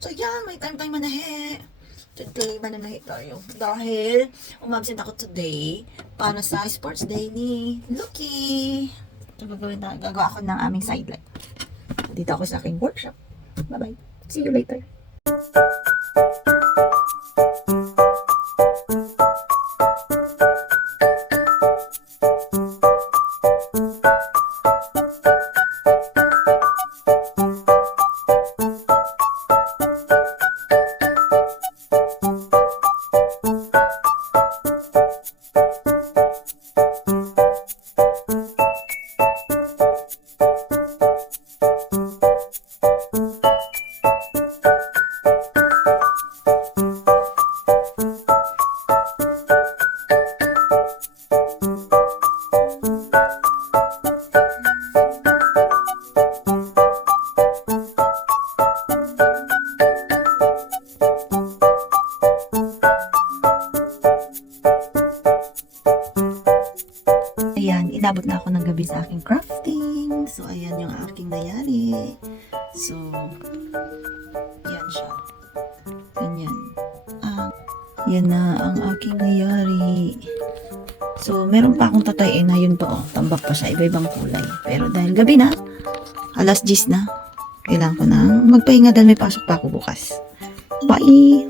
So yan, may time tayo manahe. Today, mananahe tayo. Dahil, umabsent ako today para sa sports day ni Lucky. So, gagawin na, gagawa ako ng aming sideline. Dito ako sa aking workshop. Bye-bye. See you later. Ayan, inabot na ako ng gabi sa aking crafting. So, ayan yung aking diary. So, yan siya. Ganyan. Ah, yan na ang aking diary. So, meron pa akong tatayin na yun po. Oh, tambak pa siya. Iba-ibang kulay. Pero dahil gabi na, alas 10 na, kailangan ko na magpahinga dahil may pasok pa ako bukas. Bye!